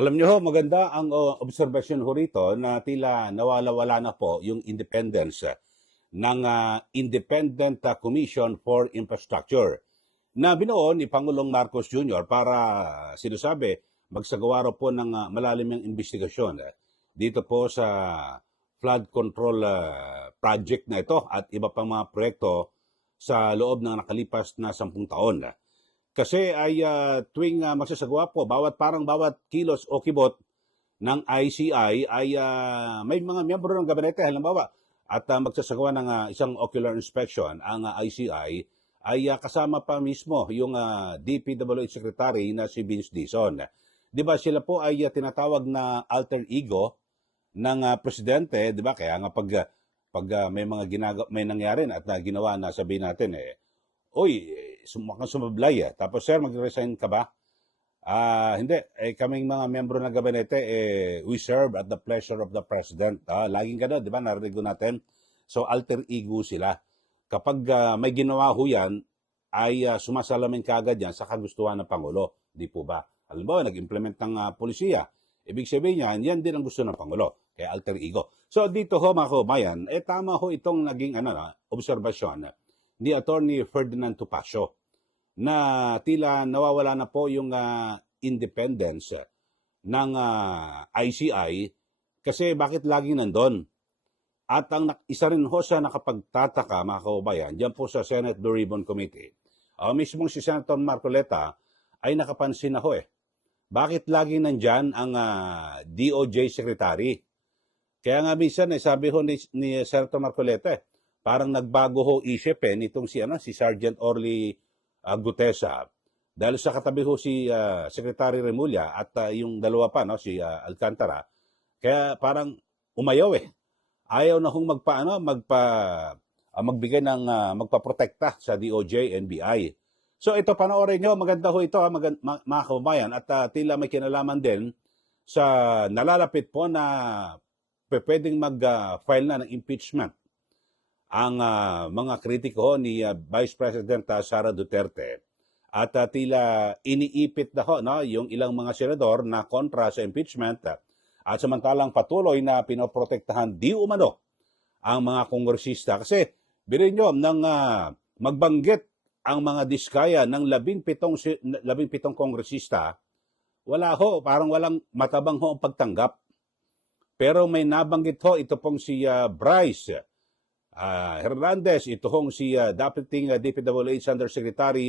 Alam niyo ho, maganda ang obserbasyon ho rito na tila nawala-wala na po yung independence ng Independent Commission for Infrastructure na binuo ni Pangulong Marcos Jr. para sinasabi magsagawa raw po ng malalimang investigasyon dito po sa flood control project na ito at iba pang mga proyekto sa loob ng nakalipas na 10 taon. Kasi ay tuwing magsasagawa po, bawat kilos o kibot ng ICI ay may mga miyembro ng gabinete, halimbawa, at magsasagawa ng isang ocular inspection, ang ICI ay kasama pa mismo yung DPWH Secretary na si Vince Dizon. Di ba sila po ay tinatawag na alter ego ng presidente, di ba? Kaya nga pag may mga may nangyari at ginawa na sabihin natin uy, mukhang sumablay tapos sir, mag-resign ka ba? Hindi. Kaming mga miyembro ng gabinete, we serve at the pleasure of the president. Laging gano'n, di ba? Narinig natin. So, alter ego sila. Kapag may ginawa ho yan, ay sumasalamin kaagad yan sa kagustuhan ng Pangulo. Di po ba? Alam mo, nag-implement ng polisiya. Ibig sabihin yan, yan din ang gusto ng Pangulo. Kaya alter ego. So, dito ho, mga kabayan, tama ho itong naging obserbasyon ni Attorney Ferdinand Topacio na tila nawawala na po yung independence ng ICI kasi bakit laging nandun? At ang isa rin ho siya nakapagtataka, mga kababayan, dyan po sa Senate Blue Ribbon Committee. Mismong si Senator Marcoleta ay nakapansin na ho bakit laging nandyan ang DOJ Secretary? Kaya nga minsan sabi ho ni Senator Marcoleta, parang nagbago ho isip nitong si Sergeant Orly Gutesa. Dahil sa katabi ho si Secretary Remulla at yung dalawa pa, si Alcantara. Kaya parang umayaw Ayaw na hong magbigay ng magpaprotekta sa DOJ, NBI. So ito, panoorin nyo, maganda ho ito mga kababayan at tila may kinalaman din sa nalalapit po na pwedeng mag-file na ng impeachment ang mga kritiko ni Vice President Sara Duterte at tila iniipit na ho yung ilang mga senador na kontra sa impeachment at samantalang patuloy na pinoprotektahan di umano ang mga kongresista kasi bilhin nyo nang magbanggit ang mga diskaya ng 17 kongresista, wala ho, parang walang matabang ho ang pagtanggap. Pero may nabanggit ho, ito pong si Bryce Hernandez, ito hong si dating DPWH Undersecretary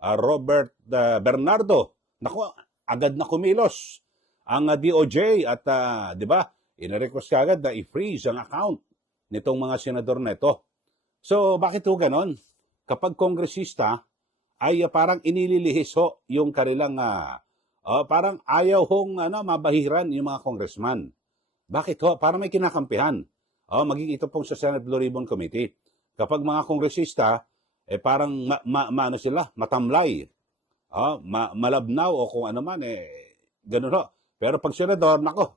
Robert Bernardo. Naku, agad na kumilos ang DOJ at di ba, ina-request agad na i-freeze ang account nitong mga senador na ito. So, bakit ho ganon? Kapag kongresista ay parang inililihis ho yung kanilang parang ayaw hong mabahiran yung mga congressman. Bakit ho? Parang may kinakampihan. Maging ito pong sa Senate Blue Ribbon Committee. Kapag mga kongresista, parang sila, matamlay, malabnaw o kung ano man, ganun ho. Pero pag senador, nako,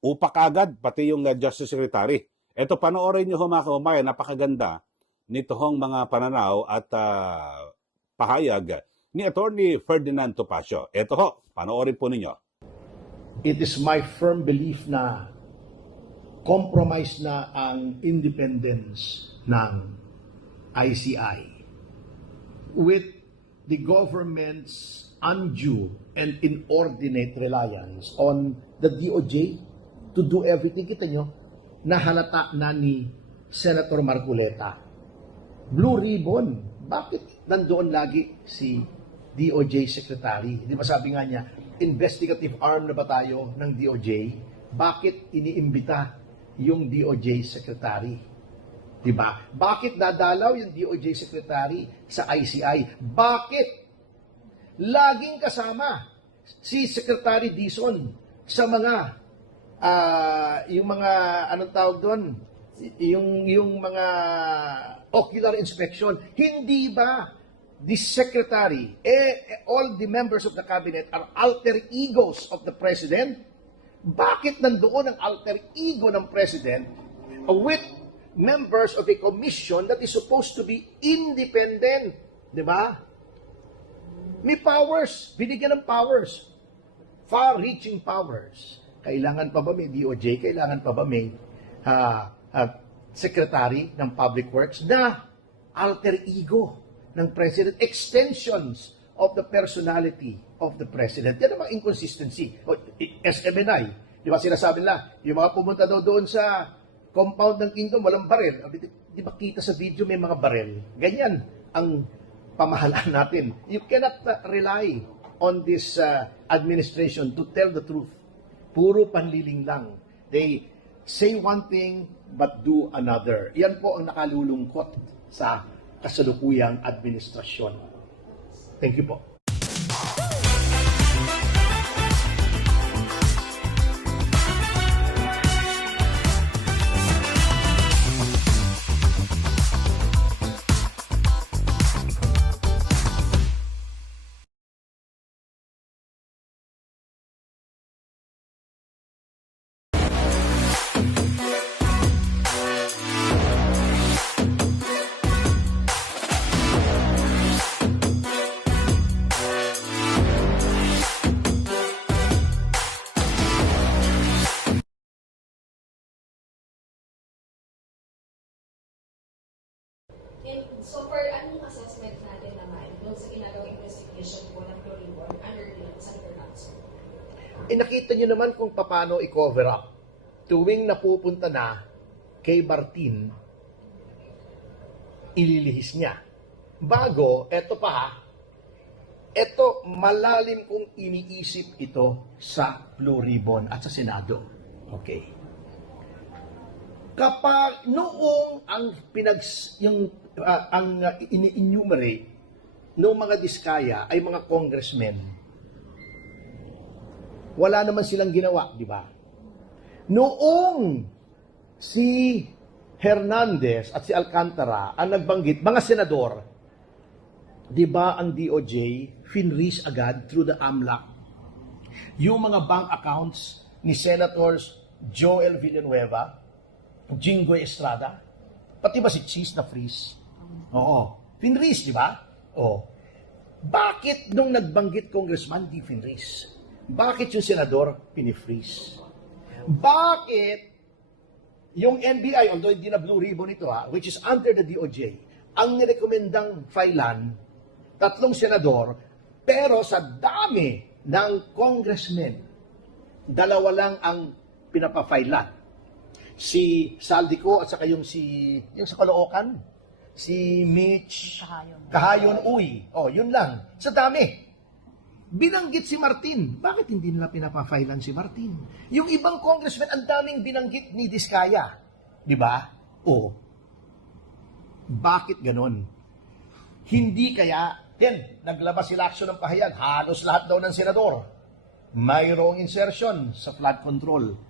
upak agad, pati yung Justice Secretary. Ito, panoorin nyo ho mga kababayan, napakaganda nito hong mga pananaw at pahayag ni Attorney Ferdinand Topacio. Ito ho, panoorin po ninyo. It is my firm belief na compromise na ang independence ng ICI with the government's undue and inordinate reliance on the DOJ to do everything. Kita nyo, nahalata na ni Senator Marcoleta. Blue Ribbon, bakit nandoon lagi si DOJ Secretary? Di ba sabi nga niya, investigative arm na ba tayo ng DOJ? Bakit iniimbita yung DOJ Secretary? Diba? Bakit dadalaw yung DOJ Secretary sa ICI? Bakit laging kasama si Secretary Dizon sa mga yung mga anong tawag doon? Yung mga ocular inspection? Hindi ba the Secretary, all the members of the cabinet are alter egos of the President? Bakit nandoon ang alter ego ng President with members of a commission that is supposed to be independent? Di ba? May powers. Binigyan ng powers. far-reaching powers. Kailangan pa ba may DOJ? Kailangan pa ba may Secretary ng Public Works na alter ego ng President? Extensions of the personality of the President. Yan ang mga inconsistency. SMNI, di ba sinasabi nila, yung mga pumunta daw doon sa compound ng Kingdom, walang barel. Di ba kita sa video may mga barel? Ganyan ang pamahalaan natin. You cannot rely on this administration to tell the truth. Puro panliling lang. They say one thing but do another. Yan po ang nakalulungkot sa kasalukuyang administrasyon. Thank you po. And so for anong assessment natin naman doon sa ginagawang investigation po ng Blue Ribbon under the Senator Lacson? Nakita nyo naman kung paano i-cover up. Tuwing napupunta na kay Martin, ililihis niya. Bago, eto pa ha, eto malalim kong iniisip ito sa Blue Ribbon at sa Senado. Okay. Kapag noong ang ini-enumerate noong mga diskaya ay mga congressmen, wala naman silang ginawa, di ba? Noong si Hernandez at si Alcantara ang nagbanggit, mga senador, di ba ang DOJ finreeze agad through the AMLAC yung mga bank accounts ni Senators Joel Villanueva, Jinggoy Estrada, pati ba si Cheese na freeze? Oo. Finreeze, di ba? Oo. Bakit nung nagbanggit congressman, di finreeze? Bakit yung senador, pinifreeze? Bakit yung NBI, although hindi na Blue Ribbon ito which is under the DOJ, ang nirekomendang filean, 3 senador, pero sa dami ng congressmen, 2 lang ang pinapafailan. Si Saldico at saka yung sa Caloocan, si Mitch Kahayon Uy. Oh, yun lang. Sa dami. Binanggit si Martin. Bakit hindi nila pinapafailan si Martin? Yung ibang congressman, ang daming binanggit ni Diskaya. Di ba? Oh. Bakit ganon? Hindi kaya, naglabas sila aksyon ng pahayag. Halos lahat daw ng senador. Mayroong insertion sa flood control.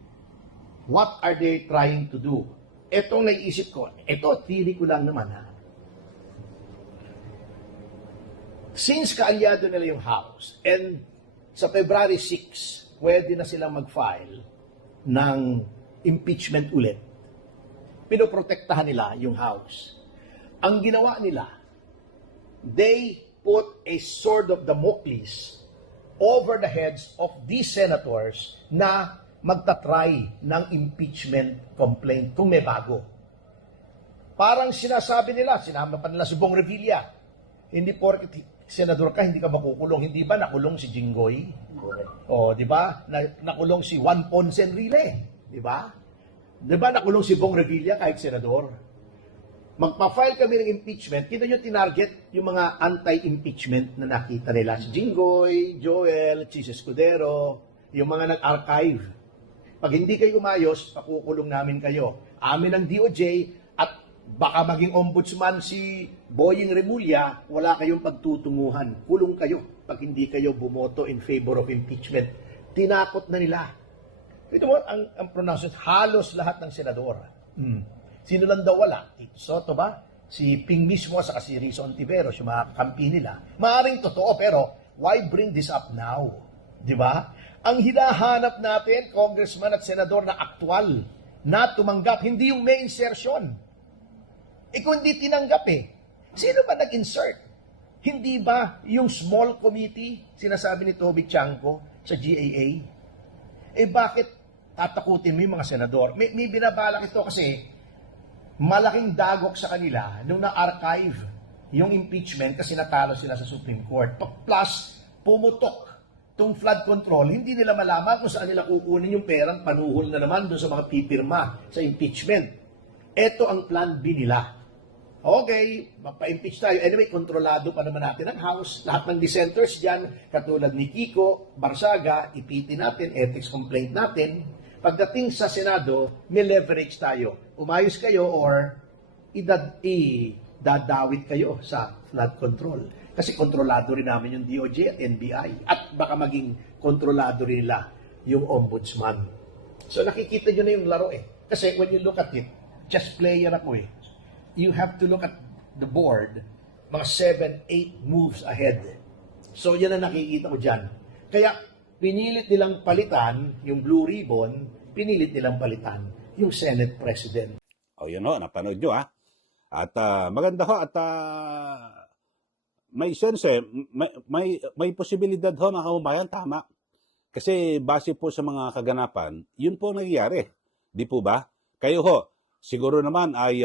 What are they trying to do? Etong naiisip ko, theory ko lang naman Since kaalyado nila yung House, and sa February 6, pwede na silang mag-file ng impeachment ulit, pinoprotektahan nila yung House. Ang ginawa nila, they put a sword of Damocles over the heads of these senators na magtatry ng impeachment complaint kung may bago. Parang sinasabi nila, sinama pa nila si Bong Revilla, hindi porket senador ka, hindi ka makukulong. Hindi ba nakulong si Jinggoy? O, di ba? Nakulong si Juan Ponce Enrile. Di ba? Di ba nakulong si Bong Revilla kahit senador? Magpa-file kami ng impeachment, kita nyo tinarget yung mga anti-impeachment na nakita nila. Si Jinggoy, Joel, Chis Escudero, yung mga nag-archive. Pag hindi kayo umayos, pakukulong namin kayo. Amin ang DOJ at baka maging ombudsman si Boying Remulla, wala kayong pagtutunguhan. Kulong kayo pag hindi kayo bumoto in favor of impeachment. Tinakot na nila. Ito mo, ang pronouncement, halos lahat ng senador. Sino lang daw wala? Tito Soto ba? Si Ping mismo, saka si Rizzo Ontiveros, yung mga kampi nila. Maaring totoo, pero why bring this up now? Di ba? Ang hinahanap natin, congressman at senador na aktual, na tumanggap, hindi yung may insertion. Kung hindi tinanggap sino ba nag-insert? Hindi ba yung small committee, sinasabi ni Toby Chanco, sa GAA? Bakit tatakutin mo yung mga senador? May binabalak ito kasi malaking dagok sa kanila nung na-archive yung impeachment kasi natalo sila sa Supreme Court. Plus, pumutok tong flood control, hindi nila malaman kung saan nila kukunin yung perang panuhol na naman doon sa mga pipirma sa impeachment. Ito ang plan B nila. Okay, mapa-impeach tayo. Anyway, kontrolado pa naman natin ang House. Lahat ng dissenters dyan, katulad ni Kiko, Barsaga, ipitin natin, ethics complaint natin. Pagdating sa Senado, may leverage tayo. Umayos kayo or idadawit kayo sa flood control. Kasi kontrolado rin namin yung DOJ at NBI. At baka maging kontrolado rin nila yung ombudsman. So nakikita nyo na yung laro eh. Kasi when you look at it, just player ako eh. You have to look at the board, mga 7, 8 moves ahead. So yan ang nakikita ko dyan. Kaya pinilit nilang palitan yung blue ribbon, pinilit nilang palitan yung Senate President. O yun ho, napanood nyo ha. At maganda ho at may sense may posibilidad ho mga kababayan, tama. Kasi base po sa mga kaganapan, yun po nangyayari. Di po ba? Kayo ho, siguro naman ay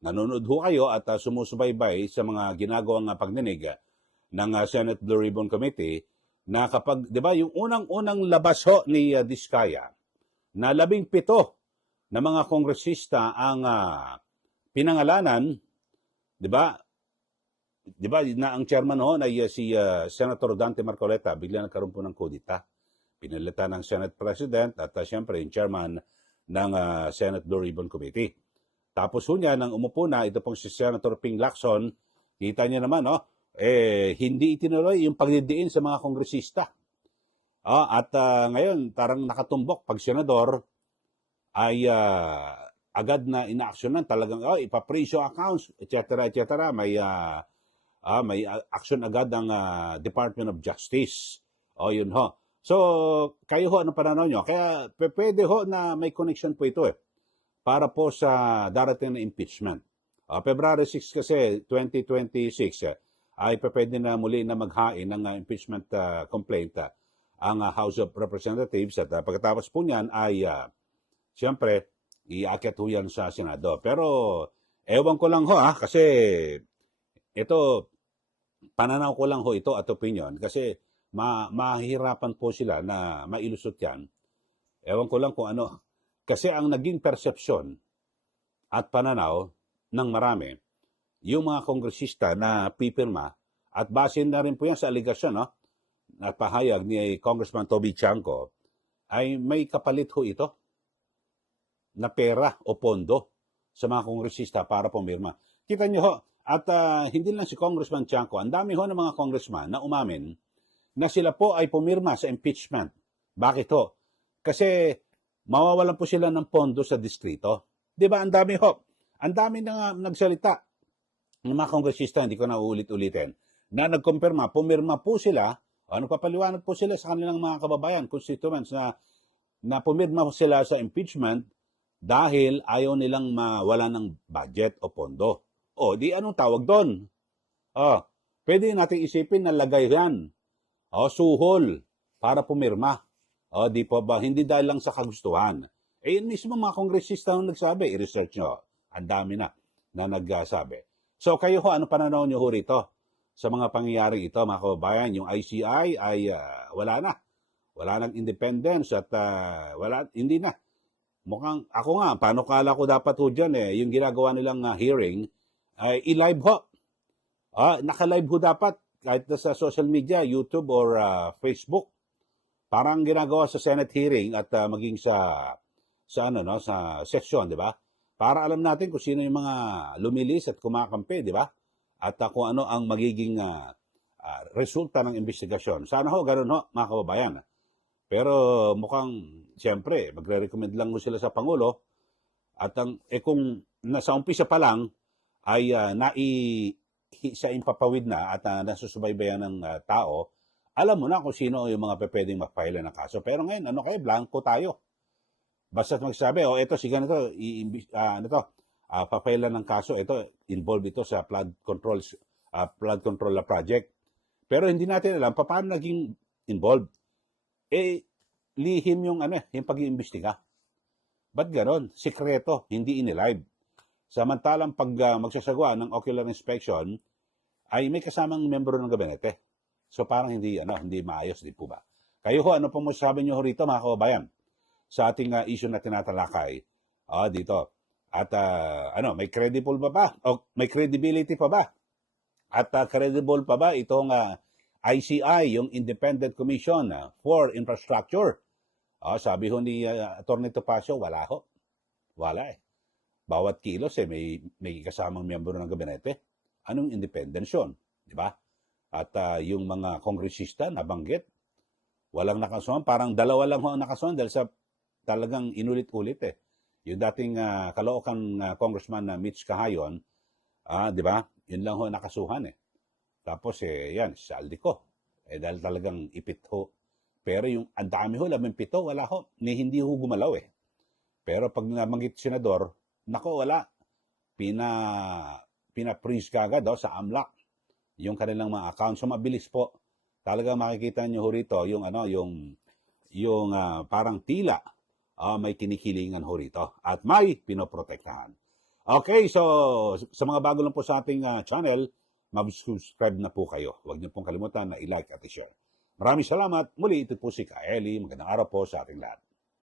nanonood ho kayo at sumusubaybay sa mga ginagawang pagdinig ng Senate Blue Ribbon Committee na kapag, di ba, yung unang-unang labas ho ni Diskaya na 17 na mga kongresista ang pinangalanan, di ba, na ang chairman ho na si Senator Dante Marcoleta, bigla nagkaroon po ng kudita. Pinalitan ng Senate President at siyempre yung chairman ng Senate Blue Ribbon Committee. Tapos ho niya, nang umupo na, ito pong si Senator Ping Lacson, kita niya naman, hindi itinuloy yung pagdidiin sa mga kongresista. At ngayon, tarang nakatumbok, pag senador, ay agad na inaaksyonan talagang, ipapreso accounts, etc. May action agad ang Department of Justice. Yun ho. So, kayo ho, ano pananaw nyo? Kaya pwede ho na may connection po ito para po sa darating na impeachment. February 6 kasi, 2026, ay pwede na muli na maghain ng impeachment complaint ang House of Representatives at pagkatapos po niyan ay siyempre iakyat ho yan sa Senado. Pero ewan ko lang ho kasi ito pananaw ko lang ho ito at opinion kasi mahihirapan po sila na mailusot yan. Ewan ko lang kung ano. Kasi ang naging persepsyon at pananaw ng marami, yung mga kongresista na pipirma, at base na rin po yan sa aligasyon, at pahayag ni Congressman Toby Chanco, ay may kapalit ho ito na pera o pondo sa mga kongresista para pumirma. Kita niyo ho, at hindi lang si Congressman Chanco, ang dami ho ng mga congressman na umamin na sila po ay pumirma sa impeachment. Bakit ho? Kasi mawawalan po sila ng pondo sa distrito. Di ba? Ang dami ho. Ang dami na nagsalita ng mga kongresista, hindi ko na uulit-ulitin, na nagkumpirma, pumirma po sila, nagpapaliwanag po sila sa kanilang mga kababayan, constituents, na pumirma po sila sa impeachment dahil ayaw nilang mawala ng budget o pondo. Di anong tawag doon? Pwede natin isipin na lagay yan. Suhol para pumirma. Di po ba? Hindi dahil lang sa kagustuhan. Yun mismo mga kongresista ang nagsabi, i-research nyo. Ang dami na nagsabi. So kayo ho, ano pananaw nyo ho rito sa mga pangyayari ito, mga kababayan? Yung ICI ay wala na. Wala nang independence at hindi na. Mukhang, ako nga, paano kala ko dapat ho dyan yung ginagawa nilang hearing, ay i-live ho. Naka-live ho dapat, kahit sa social media, YouTube or Facebook. Parang ginagawa sa Senate hearing at maging sa session, di ba? Para alam natin kung sino yung mga lumilis at kumakampi, di ba? At kung ano ang magiging resulta ng investigasyon. Sana ho, ganun ho, mga kababayan. Pero mukhang, siyempre, magre-recommend lang mo sila sa Pangulo. At kung nasa umpisa pa lang, ay sa impapawid na at nasusubaybayan ng tao, alam mo na kung sino yung mga pwedeng mapahila ng kaso. Pero ngayon, blanco tayo. Basta magsabi, ito, sige na to, papailan ng kaso, ito, involved ito sa flood control project. Pero hindi natin alam, paano naging involved. Lihim yung yung pag-iimbestiga. Ba't ganon? Sikreto, hindi inilive. Samantalang pag magsasagawa ng ocular inspection, ay may kasamang membro ng gabinete. So parang hindi maayos, di po ba? Kayo ho, ano po masasabi nyo rito, mga kababayan, sa ating issue na tinatalakay dito? At may credible pa ba? O may credibility pa ba? At credible pa ba itong ICI, yung Independent Commission for Infrastructure? Sabi ho ni Atty. Topacio, wala ho. Wala eh. Bawat kilos may kasamang miyembro ng gabinete. Anong independence yun? Di ba? At yung mga kongresista nabanggit, walang nakasuhan. Parang dalawa lang ho ang nakasuhan dahil sa talagang inulit-ulit eh. Yung dating Caloocan Congressman Mitch Cahayon, di ba? Yun lang ho nakasuhan eh. Tapos yan, Saldico. Dahil talagang ipit ho. Pero yung ang dami ho, 18, wala ho. Hindi ho gumalaw eh. Pero pag nabanggit senador, nako wala. Pina-freeze kagad sa AMLAC yung kanilang mga accounts. So mabilis po. Talagang makikita niyo ho rito yung parang tila may kinikilingan ho rito at may pinoprotektahan. Okay, so sa mga bago lang po sa ating channel, mag-subscribe na po kayo. Huwag niyo pong kalimutan na i-like at i-share. Maraming salamat. Muli, ito po si Kaeli. Magandang araw po sa ating lahat.